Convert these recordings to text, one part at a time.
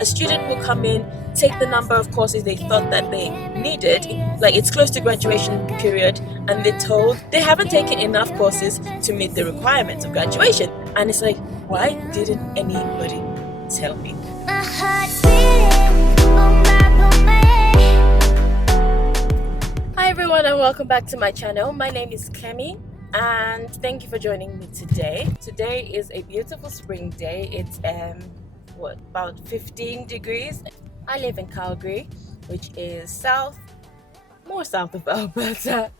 a student will come in, take the number of courses they thought that they needed, like it's close to graduation period, and they're told they haven't taken enough courses to meet the requirements of graduation. And it's like, why didn't anybody tell me? Hi everyone, and welcome back to my channel. My name is Kemi, and thank you for joining me today. Today is a beautiful spring day. It's about 15 degrees. I live in Calgary, which is more south of Alberta.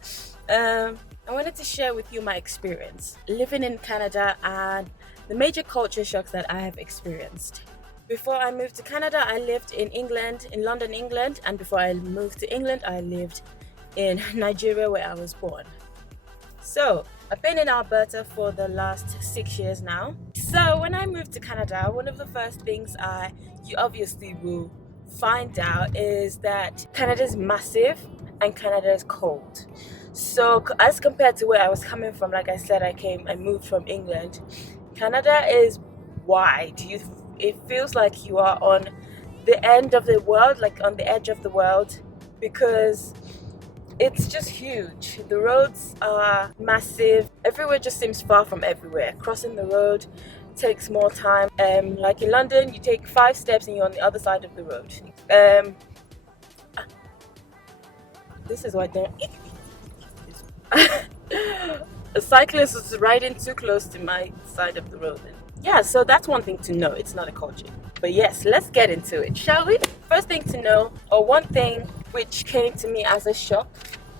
I wanted to share with you my experience living in Canada and the major culture shocks that I have experienced. Before I moved to Canada, I lived in England, in London, England, and before I moved to England, I lived in Nigeria, where I was born. So I've been in Alberta for the last 6 years now. So when I moved to Canada, one of the first things you obviously will find out is that Canada is massive and Canada is cold. So as compared to where I was coming from, like I said, I moved from England. Canada is wide. It feels like you are on the end of the world, like on the edge of the world, because it's just huge. The roads are massive. Everywhere just seems far from everywhere. Crossing the road takes more time. Like in London, you take 5 steps and you're on the other side of the road. This is why a cyclist was riding too close to my side of the road. Yeah, so that's one thing to know. It's not a culture. But yes, let's get into it, shall we? First thing to know, or one thing which came to me as a shock,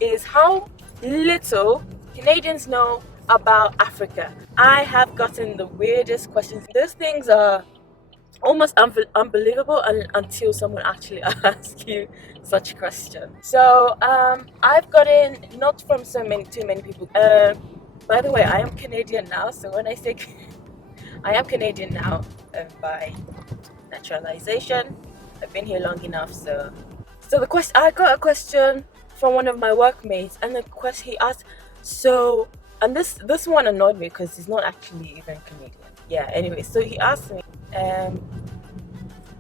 is how little Canadians know about Africa. I have gotten the weirdest questions. Those things are almost unbelievable until someone actually asks you such a question. So I've gotten, not from too many people. By the way, I am Canadian now, so when I say I am Canadian now by naturalization, I've been here long enough. So the question, I got a question from one of my workmates, and the question he asked, and this one annoyed me because he's not actually even Canadian. Yeah, anyway, so he asked me,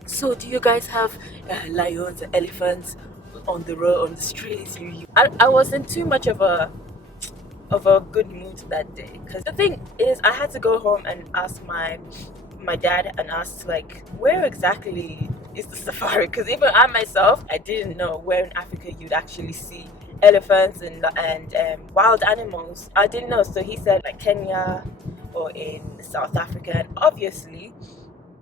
so do you guys have lions and elephants on the road, on the streets? I was in too much of a good mood that day, because the thing is, I had to go home and ask my dad and ask, like, where exactly is the safari? Because even I myself, I didn't know where in Africa you'd actually see elephants and wild animals. I didn't know. So he said like Kenya or in South Africa, and obviously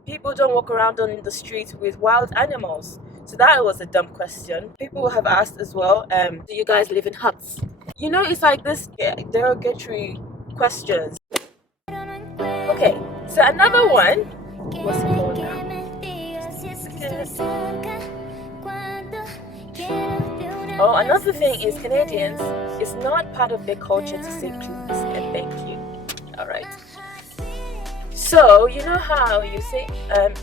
people don't walk around on the streets with wild animals. So that was a dumb question. People have asked as well, do you guys live in huts? It's like this derogatory questions. Okay, so another one, what's it called now? Oh, another thing is Canadians, it's not part of their culture to say please and thank you. Alright. So you know how you say,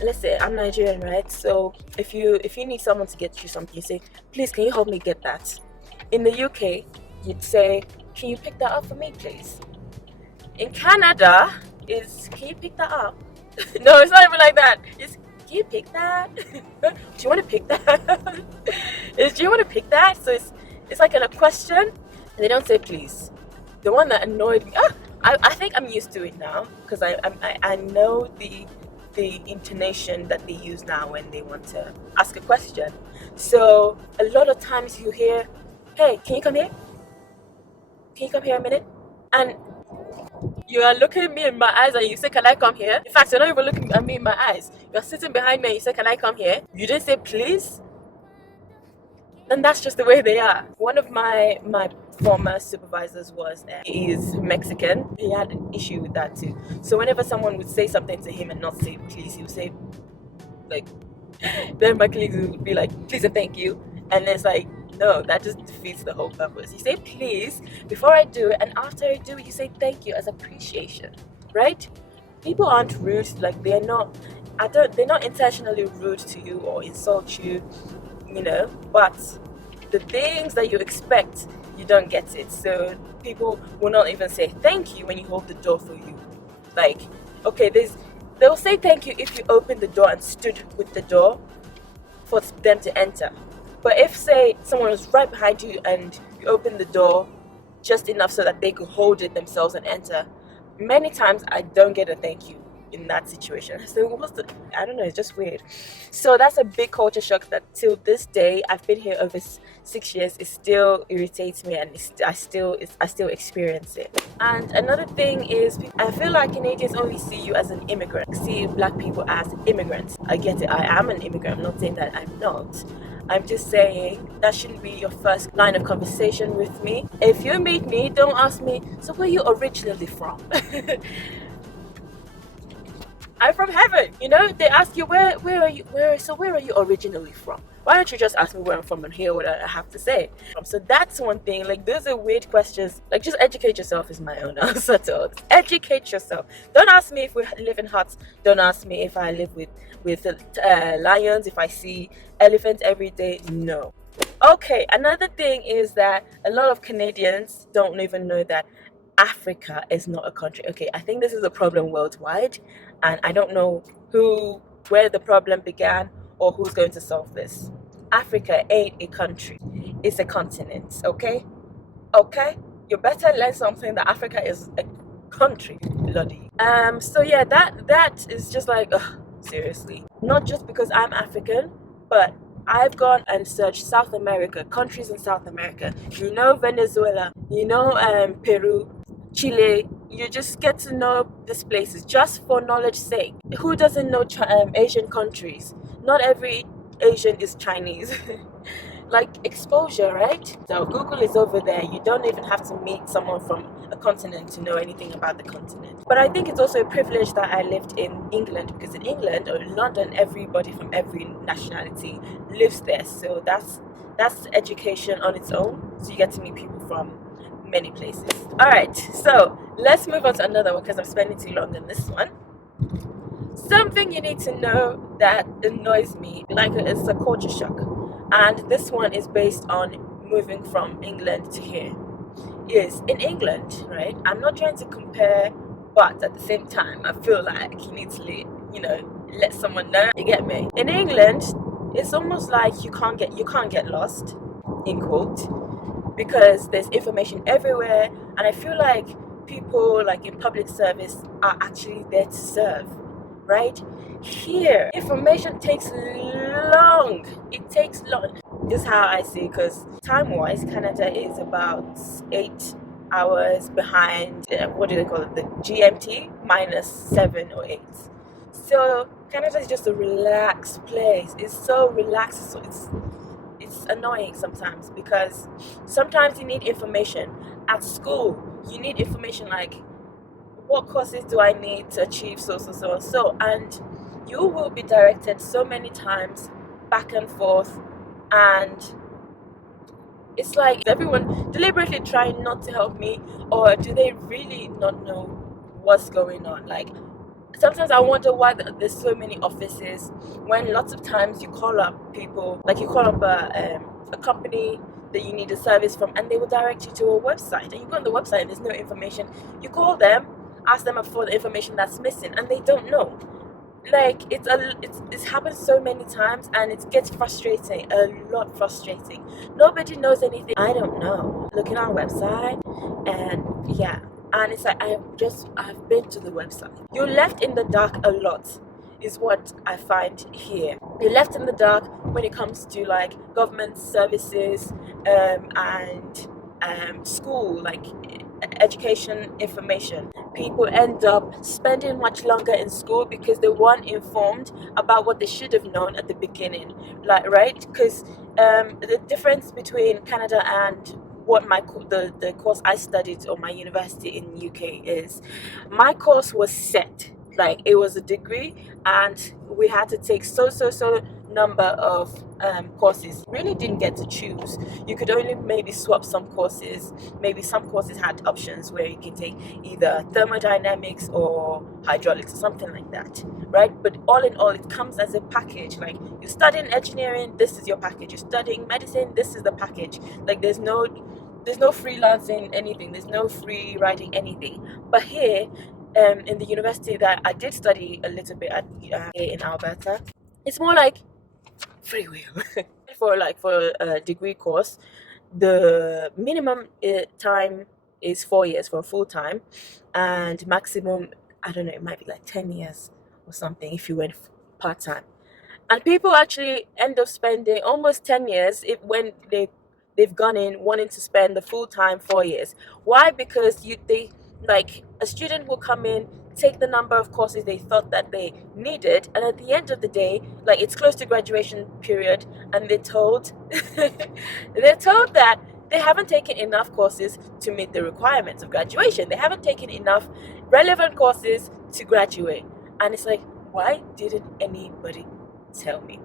let's say I'm Nigerian, right? So if you need someone to get you something, you say, please, can you help me get that? In the UK, you'd say, can you pick that up for me, please? In Canada, can you pick that up? No, it's not even like that. It's, can you pick that? Do you want to pick that? Do you want to pick that? So it's like a question, and they don't say please. The one that annoyed me, I think I'm used to it now, because I know the intonation that they use now when they want to ask a question. So a lot of times you hear, hey, can you come here? Can you come here a minute? And you are looking at me in my eyes and you say, can I come here? In fact, you're not even looking at me in my eyes. You're sitting behind me and you say, can I come here? You didn't say please? Then that's just the way they are. One of my former supervisors is Mexican. He had an issue with that too. So whenever someone would say something to him and not say please, he would say, like, then my colleagues would be like, please and thank you. And it's like, no, that just defeats the whole purpose. You say please before I do it, and after I do it, you say thank you as appreciation, right? People aren't rude. Like, they're not intentionally rude to you or insult you, but the things that you expect, you don't get it. So people will not even say thank you when you hold the door for you. Like, okay, They'll say thank you if you opened the door and stood with the door for them to enter. But if, say, someone was right behind you and you opened the door just enough so that they could hold it themselves and enter, many times I don't get a thank you in that situation. So I don't know, it's just weird. So that's a big culture shock that till this day, I've been here over 6 years, it still irritates me, and I still experience it. And another thing is, I feel like Canadians only see you as an immigrant, see black people as immigrants. I get it, I am an immigrant, I'm not saying that I'm not. I'm just saying that shouldn't be your first line of conversation with me. If you meet me, don't ask me, so where are you originally from? I'm from heaven. You know, they ask you where are you where are you originally from? Why don't you just ask me where I'm from and hear what I have to say? So that's one thing. Like, those are weird questions. Like, just educate yourself is my own answer to all this. Educate yourself. Don't ask me if we live in huts. Don't ask me if I live with lions. If I see elephants every day. No. Okay, another thing is that a lot of Canadians don't even know that Africa is not a country. Okay, I think this is a problem worldwide, and I don't know where the problem began or who's going to solve this. Africa ain't a country, it's a continent, okay? Okay? You better learn something that Africa is a country, bloody. So yeah, that is just like, ugh, seriously. Not just because I'm African, but I've gone and searched South America, countries in South America. You know, Venezuela, you know, Peru, Chile. You just get to know these places just for knowledge's sake. Who doesn't know Asian countries? Not every Asian is Chinese. Like, exposure, right? So Google is over there. You don't even have to meet someone from a continent to know anything about the continent. But I think it's also a privilege that I lived in England, because in England or in London, everybody from every nationality lives there. So that's education on its own. So you get to meet people from many places. All right, so let's move on to another one because I'm spending too long on this one. Something you need to know that annoys me, like, it's a culture shock, and this one is based on moving from England to here. Is in England, right? I'm not trying to compare, but at the same time, I feel like you need to let someone know. You get me? In England, it's almost like you can't get lost, in quote, because there's information everywhere, and I feel like people, like, in public service are actually there to serve, right? Here, information takes long. It takes long. This is how I see it, because time-wise, Canada is about 8 hours behind. What do they call it? The GMT minus 7 or 8. So Canada is just a relaxed place. It's so relaxed. So it's annoying sometimes, because sometimes you need information at school. You need information like, what courses do I need to achieve so, and you will be directed so many times back and forth, and it's like, is everyone deliberately trying not to help me, or do they really not know what's going on? Like, sometimes I wonder why there's so many offices, when lots of times you call up people, like you call up a company that you need a service from, and they will direct you to a website, and you go on the website and there's no information. You call them, ask them for the information that's missing, and they don't know. Like, it's happened so many times, and it gets frustrating, a lot frustrating. Nobody knows anything. I don't know. Look at our website, and yeah, and it's like, I've been to the website. You're left in the dark a lot, is what I find here. You're left in the dark when it comes to, like, government services, and school, like, education information. People end up spending much longer in school because they weren't informed about what they should have known at the beginning, like, right? Because the difference between Canada and what the course I studied on my university in UK is, my course was set, like, it was a degree, and we had to take so number of courses. Really didn't get to choose. You could only maybe swap some courses. Maybe some courses had options where you can take either thermodynamics or hydraulics or something like that, right? But all in all, it comes as a package. Like, you're studying engineering, this is your package. You're studying medicine, this is the package. Like, there's no freelancing anything, there's no free writing anything. But here, in the university that I did study a little bit at in Alberta, it's more like free will. For a degree course, the minimum time is 4 years for full time, and maximum, I don't know, it might be like 10 years or something if you went part time. And people actually end up spending almost 10 years when they've gone in wanting to spend the full time 4 years. Why? Because they, like, a student will come in, take the number of courses they thought that they needed, and at the end of the day, like, it's close to graduation period, and they're told that they haven't taken enough courses to meet the requirements of graduation. They haven't taken enough relevant courses to graduate. And it's like, why didn't anybody tell me?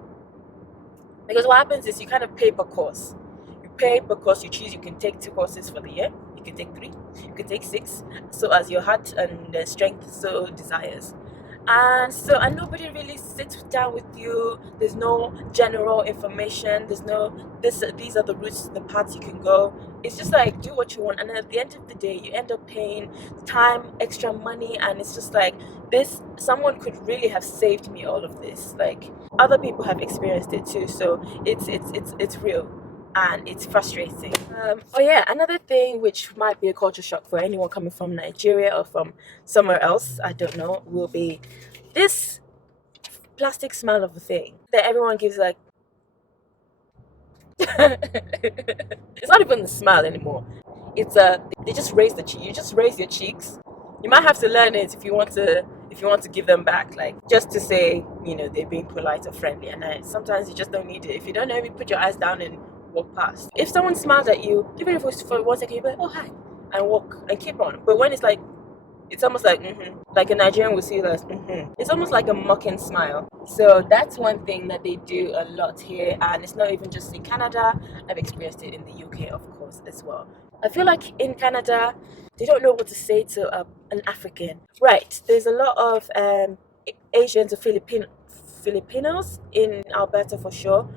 Because what happens is you kind of pay per course. You pay because you choose. You can take 2 courses for the year. You can take 3. You can take 6. So as your heart and strength so desires. And nobody really sits down with you. There's no general information. There's no these are the routes, the paths you can go. It's just like, do what you want, and at the end of the day you end up paying time, extra money, and it's just like, this someone could really have saved me all of this. Like, other people have experienced it too, so it's real and it's frustrating. Oh yeah, another thing which might be a culture shock for anyone coming from Nigeria or from somewhere else, I don't know, will be this plastic smell of a thing that everyone gives, like, it's not even the smile anymore. It's they just raise the cheek. You just raise your cheeks. You might have to learn it if you want to give them back, like, just to say, they're being polite or friendly. And sometimes you just don't need it. If you don't know me, put your eyes down and walk past. If someone smiles at you, even if it's for 1 second, you be like, oh hi, and walk and keep on. But when it's like, it's almost like like a Nigerian will see that it's almost like a mocking smile. So that's one thing that they do a lot here, and it's not even just in Canada. I've experienced it in the UK, of course, as well. I feel like in Canada, they don't know what to say to an African. Right, there's a lot of Asians or Filipinos in Alberta for sure.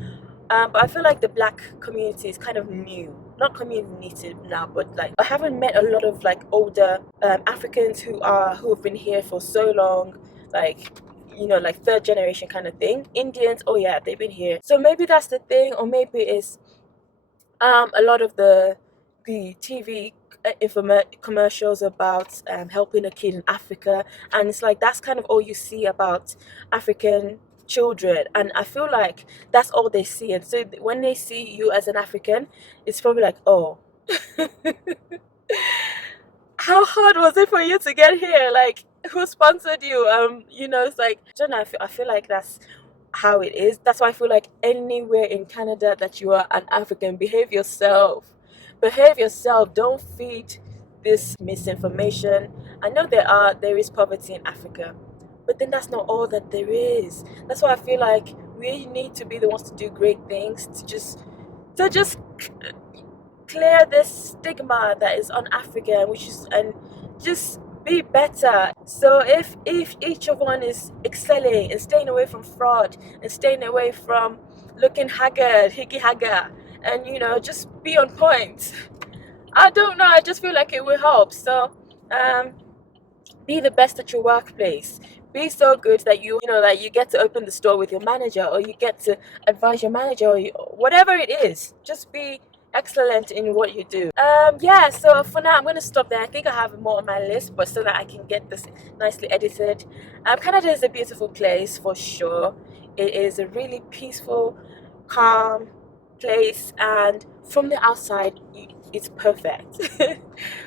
But I feel like the black community is kind of new. Not community now, but like, I haven't met a lot of like older Africans who have been here for so long, like, like third generation kind of thing. Indians, oh yeah, they've been here. So maybe that's the thing, or maybe it's a lot of the TV commercials about helping a kid in Africa, and it's like, that's kind of all you see about African children, and I feel like that's all they see. And so when they see you as an African, it's probably like, oh, how hard was it for you to get here? Like, who sponsored you? It's like, I don't know, I feel like that's how it is. That's why I feel like anywhere in Canada that you are an African, behave yourself. Don't feed this misinformation. I know there is poverty in Africa, but then that's not all that there is. That's why I feel like we need to be the ones to do great things, to just clear this stigma that is on Africa, and just be better. So if each of one is excelling and staying away from fraud and staying away from looking haggard, higgy haggard, and just be on point, I don't know, I just feel like it will help. So be the best at your workplace. Be so good that you get to open the store with your manager, or you get to advise your manager, or whatever it is. Just be excellent in what you do. Yeah, so for now I'm going to stop there. I think I have more on my list, but so that I can get this nicely edited. Canada is a beautiful place for sure. It is a really peaceful, calm place, and from the outside it's perfect.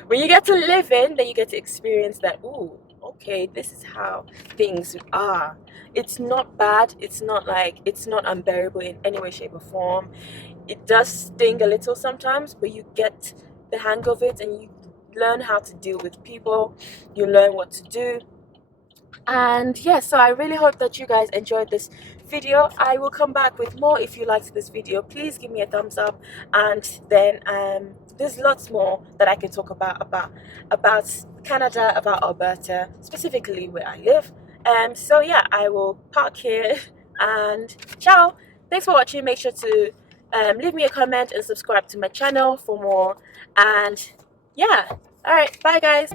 When you get to live in, then you get to experience that, ooh, okay, this is how things are. It's not bad. It's not unbearable in any way, shape, or form. It does sting a little sometimes, but you get the hang of it, and you learn how to deal with people. You learn what to do. And yeah, so I really hope that you guys enjoyed this video. I will come back with more. If you liked this video, please give me a thumbs up, and then there's lots more that I can talk about Canada, about Alberta, specifically where I live. So yeah, I will park here, and ciao. Thanks for watching. Make sure to leave me a comment and subscribe to my channel for more. And yeah, all right, bye guys.